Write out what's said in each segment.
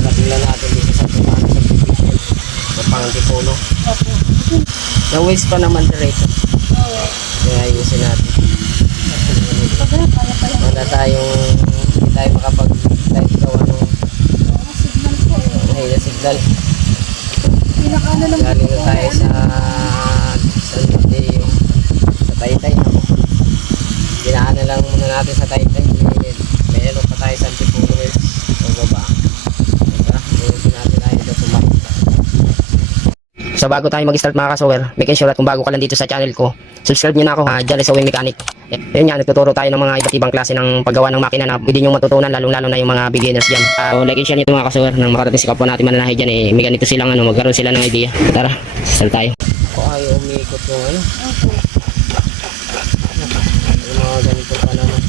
Nakarating lang natin dito sa tumahan sa Pilipinas. Sa Pangantipolo. Opo. Na-waste pa naman diretso. Oo. Kaya ayusin natin. Wala tayong, hindi tayo makapag-live daw ano. Signal po eh. Ay, na signal. Pinakaano lang Galing na tayo sa San Mateo. Sa Taytay. Dinaanan lang muna natin sa Taytay. May ano pa tayo sa Antipolo Hills. Pababa. Tara, ayusin natin tayo dito tumakita. So bago tayo mag-start mga kasower, make sure at kung bago ka lang dito sa channel ko, subscribe nyo na ako, Jolly Sewing Mechanic. Yun nga, nagtuturo tayo ng mga iba't ibang klase ng paggawa ng makina na pwede nyo matutunan, lalong-lalo na yung mga beginners dyan. So like and share nyo ito mga kasower, nang makarating sa kapwa natin mananahe dyan, may ganito silang ano, magkaroon sila ng idea. Tara, start tayo. Ako ay umikot yung ano, Opo. yung mga ganito pa naman.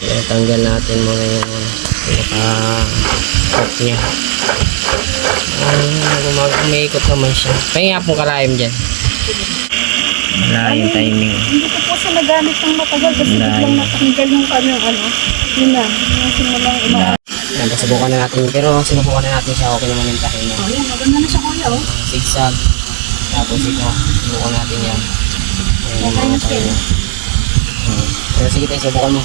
Kaya tanggal natin muna yung pinaka-hook niya. Umikot naman siya. Pahinga pong karayom dyan. Wala yung timing. Hindi ko po siya nagamit ng matagal kasi biglang natanggal yung kanyang ano. Yun na. Yung simulang Yan, subukan na natin. Pero sinubukan na natin siya. Okay naman yung tahin niya. Oh, yan. Maganda na siya kuya oh. Zigzag. Tapos ito. Subukan natin yan. Ayan yung mga tahin niya. Pero sige tayo, subukan mo.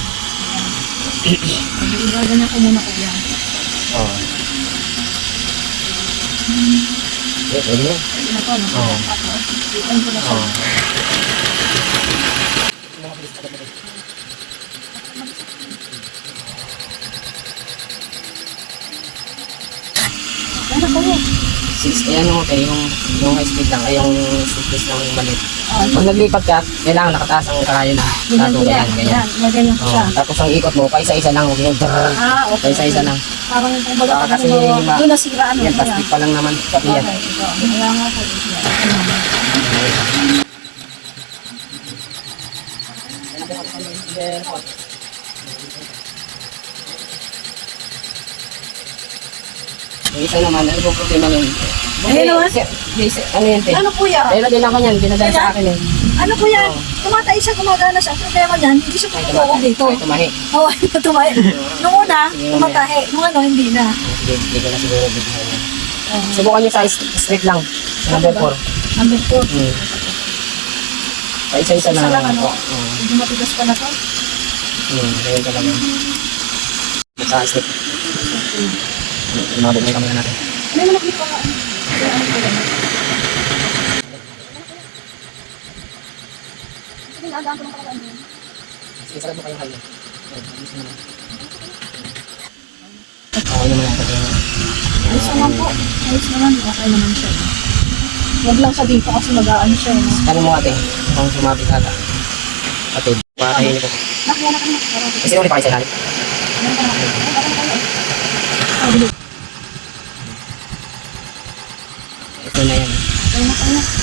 Ganyan ko muna kuya. Oo. Pwede na. Pwede na po. Oo. Ipan ko na siya. Oo. Ano po yun? Ano tayo, yung high speed lang, ay yung speed lang yung maliit. Pag naglipat ka, kailangan nakataas ang karayo na. Tato, ganyan, ganyan. Ganyan ko siya. Tapos ang ikot mo, paisa-isa lang, huwag yung drrrr. Okay. Paisa-isa lang. Parang kumbaga Kasi doon nasira ano. yan, plastic pa lang naman, pati yan. Okay, ito. Kaya nga po. Yung isa naman, ano po problema nun? Ayun naman. Ano yan, te? Ano kuya? Kaya din ako yan, pinadala sa akin eh. Ano kuya? Tumatay siya, gumagana siya. Ang problema niyan, hindi siya pumutok dito. Ay, tumahi. Oo, tumahi. Nung una, tumatahi. Nung ano, hindi na. Hindi ko na siguro bigyan. Subukan nyo sa straight lang. Number 4. Number 4. Paisa-isa Isa lang, lang. ano? Hindi matigas pa na to. Ganyan ka lang. Sa straight. Mabot na yung kamera natin. Ano yung nakita ka? Ano ko lang? Sige, nagaan ko lang pala ano. Sige, sarap mo kayong kanya. Okay naman ang kanya. Ayos naman po. Ayos naman. Okay naman siya. Huwag lang sa dito kasi mag-aano siya. No? Ano mo ate? Kung sumabit ata. Ate, patayin ko. Nakuha na kami. Kasi ulit pa kayo sa ilalim. Ito na yan.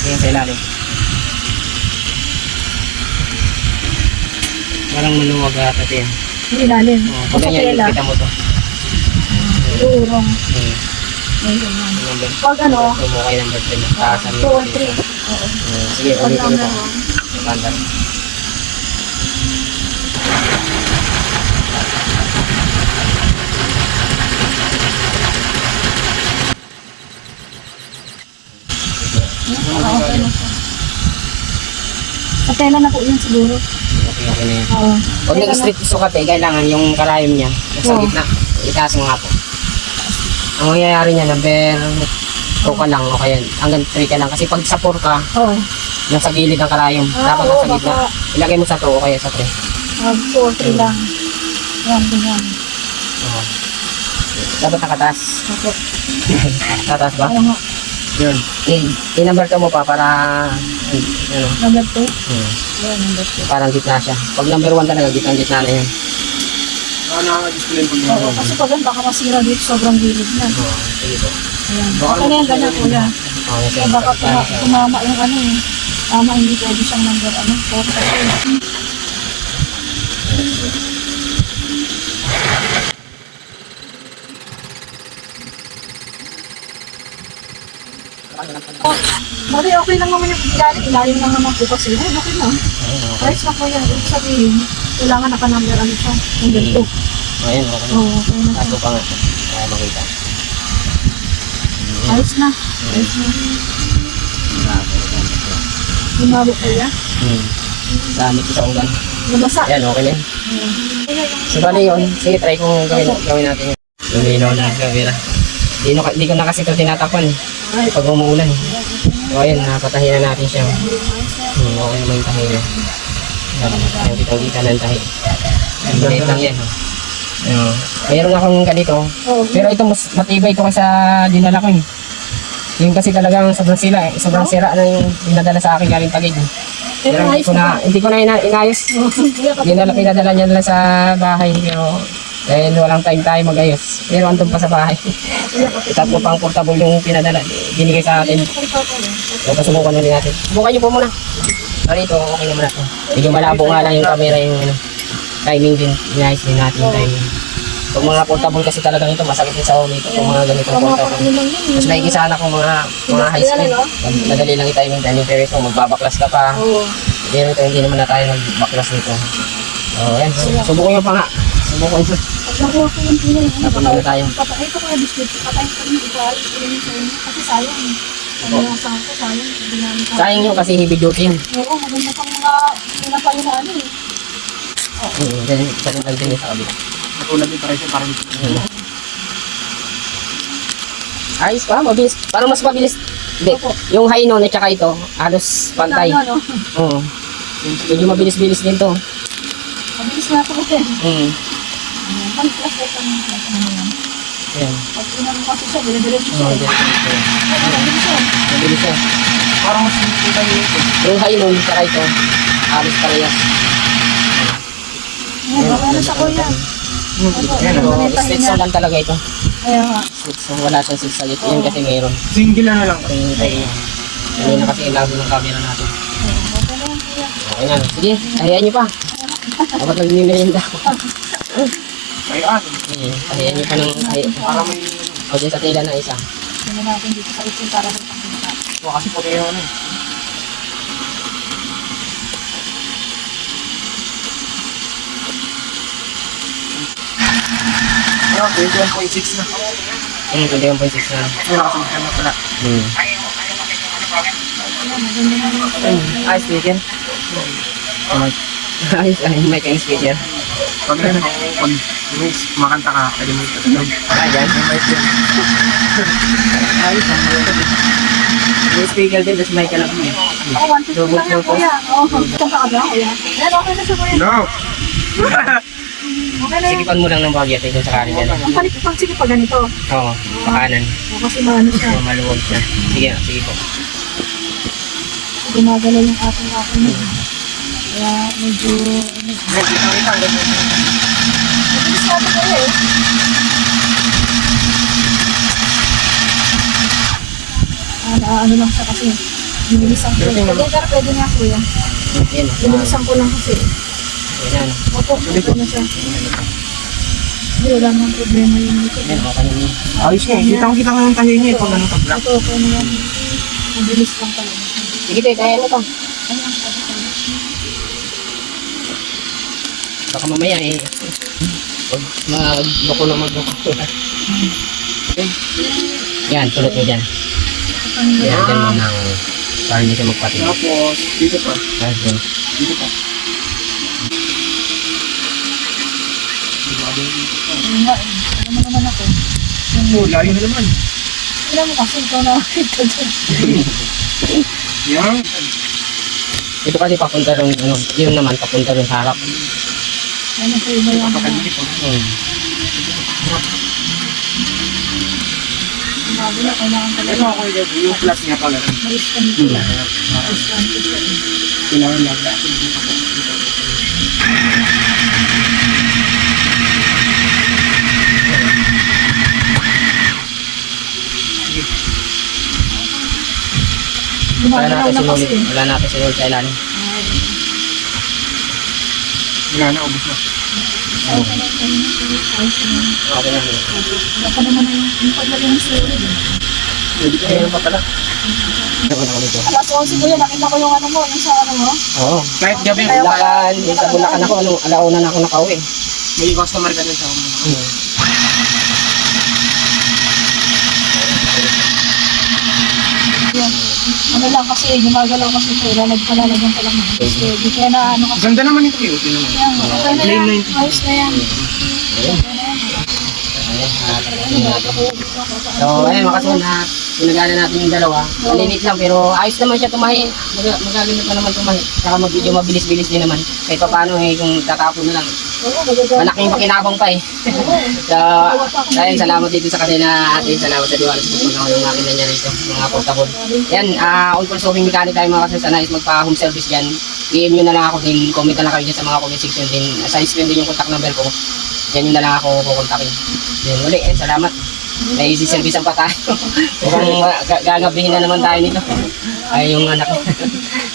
Ayan sa ilalim. Parang maluwag ata ito yan. Hindi lalim. Pag ganyan, Kapela. kita mo to. Urong. Number. Pag ano, Tumukay number 10. Taasan 2 mo. or 3. Oo. Sige, Pag ulitin mo number pa. 1. Standard. Okay na siya. Sa tela na po yun siguro. Okay na yan. Oo. Pag nag-straight sukat kailangan yung karayom niya nasa Oo. gitna. Itaas mo nga po. Ang mangyayari niya, number 2 ka lang o kaya hanggang 3 ka lang. Kasi pag sa 4 ka, Oo. nasa gilid ng karayom. Dapat oo, nasa gitna. baka- Ilagay mo sa 2 o kaya sa 3. 2 or 3 lang. Yan, ganyan. Oo. Dapat nakataas. Ako. Tataas ba? Ano nga. Yun. I-number ka mo pa para ano, Number 2. Yan, number 2. parang gitna siya. Pag number 1 talaga, gitna na yan. Oo, kasi pag baka masira dito, sobrang gilid na. Oo, sige po. Ayan. Okay na yan, ganyan kuya. Oo, yes, Kaya baka tumama yung ano eh. Tama, hindi pwede siyang number 4 kasi. Bali, okay lang naman yung ilalim. Ilalim lang naman po kasi. Ay, okay na. Ayos na po yan. Ibig sabihin, kailangan naka-number ano siya. Number 2. Ayan, okay na. Oo, okay na. Tato pa nga. Kaya makita. Ayos na. Ayos na. Lumabo kuya. Gamit ko sa ulan. Nabasa. Ayan, okay na yun. So, bali yun. Sige, try kong gawin natin yun. Luminaw na camera. Hindi ko na kasi ito tinatakpan eh. Pag umuulan eh. So, ayun, napatahin na natin siya. Okay naman yung tahi niya. Ayun, kitang-kita na yung tahi. Maliit lang yan. Mayroon akong ganito. Pero ito, mas matibay ito kaysa dinala ko eh. Yung kasi talagang sobrang sira eh. Sobrang sira na yung dinadala sa akin galing Taguig eh. Pero hindi ko na inayos. Pinadala niya lang sa bahay. Pero dahil walang time tayo mag-ayos. Pero andun pa sa bahay. Tatlo pang portable yung pinadala. Binigay sa atin. So, pasubukan ulit natin. Subukan niyo po muna. Sorry, ito okay naman natin. Medyo malabo nga lang yung camera yung timing din. Inayos din natin yung timing. Kung mga portable kasi talagang ito, masakit din sa ulo ito. Kung mga ganitong portable. Mas maigi sana kung mga high speed. Madali lang i-timing. Pero ito, magbabaklas ka pa. Pero ito, hindi naman na tayo magbaklas nito. So, yan. Subukan nyo pa nga. Subukan nyo. Nakuha ko yung pinay. Tapos na tayo. Patay ko kaya biscuit. Patay ko rin ito. Kasi sayang. Ano yung asawa ko, sayang. Sayang nyo kasi heavy duty yan. Oo, maganda pang mga pinapayunaan eh. Ganun lang din sa kabila. Natulad din presyo parang Ayos pa, mabilis. Parang mas mabilis. Hindi, yung high noon at saka ito, halos pantay. Ano? Oo. Medyo mabilis-bilis din to. Mabilis na ito kasi. Mag-plus ito ng Ayan. pag inang kasi siya, dire-diretso siya. Oo, Mabilis siya. mabilis siya. parang mas kita yun. Yung high noon at saka ito, halos parehas. Ano sa kuya? Pero slitson lang talaga ito. Kaya nga. Slitson, wala siyang silsalit. Yan kasi mayroon. Single na lang. Hindi na kasi ilabo ng camera natin. Okay na yan kuya. Okay na. Sige, ahiyan niyo pa. Dapat nagmimerienda ako. Ayun. Ahiyan niyo pa ng Para may o dyan sa tela na isa. Tingnan natin dito sa itsin para may pangkita. kasi po kayo ano eh. Ayun, 21.6 na. 21.6 na. Wala kasi na pala. Ayos, speaker. Ayos, mic and speaker. Pag kumakanta ka, pwede mo ito. Ayan. Ayos, may speaker din, tapos mic ka lang. Ako, 150 lang yan kuya. Oo, saan ka ba kuya? Ayan, okay na siya kuya. No! Okay na yan. Sikipan mo lang ng bagyat ito sa kanin dyan. Ang palit pang sige pa ganito. Oo, pakanan. Kasi maano siya. Maluwag siya. Sige, sige po. Gumagalaw yung ating. Kaya medyo... Mabilis natin kayo eh. Ano lang siya kasi. Binilisan ko. Pwede nga kuya. Yan. Binilisan ko lang kasi. Yan. Opo, okay na siya. Hindi, wala namang problema yung dito. Yan, okay na niya. Ayos nga, kita ko yung tahi niya pag ano pag-black. Ito, okay na yan. Mabilis lang talaga. Sige, kaya ano to? Baka mamaya eh. Pag magloko na magloko. Okay. Yan, tulad nyo dyan. Yan, dyan mo nang para hindi siya magpatin. Tapos, dito pa. Kahit dyan. Dito pa. Ayun nga eh. Ano naman ako? Oh, layo na naman. Kailan mo kasi ikaw na ito dyan. Yan. Ito kasi papunta rin, ano, yun naman papunta rin sa harap. Ano po iba yung mga bago na kailangan talaga. Ano ako yung plus niya pala. Mariskan ko lang. Mariskan ko siya. Kailangan lang. Gumagalaw na kasi. Wala natin sinulit sa ilalim. Wala na, ubus na. Okay na. Baka naman yung paglagay ng sulit. Pwede ka Ayun pa pala. Ayun ako dito. Alas 11 ko yun, nakita ko yung ano mo, yung sa ano mo. Oo. kahit gabi, Bulacan, yung sa Bulacan ako, alauna na ako nakauwi. may customer ka din sa mga. Ano lang kasi, gumagalaw kasi ito, palalagyan pa lang ng steady. Kaya na ano kasi, Ganda naman ito yun. Tingnan mo. yan, okay na yan, Plain 90. ayos na yan. Ayun. So, ayun, makasunod na pinagana natin yung dalawa. Malinit lang, pero ayos naman siya tumahi. Magagamit pa naman tumahi. Saka medyo mabilis-bilis din naman. Kahit pa paano kung tatapon na lang. Oo, magagawa. Malaking pakinabang pa eh. So, ayun, salamat dito sa kanila ate. Salamat sa diwala. Pupunta ko yung makina niya rito. Mga portable. Yan, on call solving mechanic tayo mga kasi sanay magpa-home service dyan. PM nyo na lang ako din. Comment na lang kayo dyan sa mga comment section din. Sa screen din yung contact number ko. Yan yung na lang ako kukontakin. Yan, uli, salamat. May isi-servicean pa tayo. Mukhang gagabihin na naman tayo nito. Ay, yung anak ko.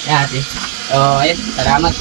Yan, ate. So, ayun, salamat.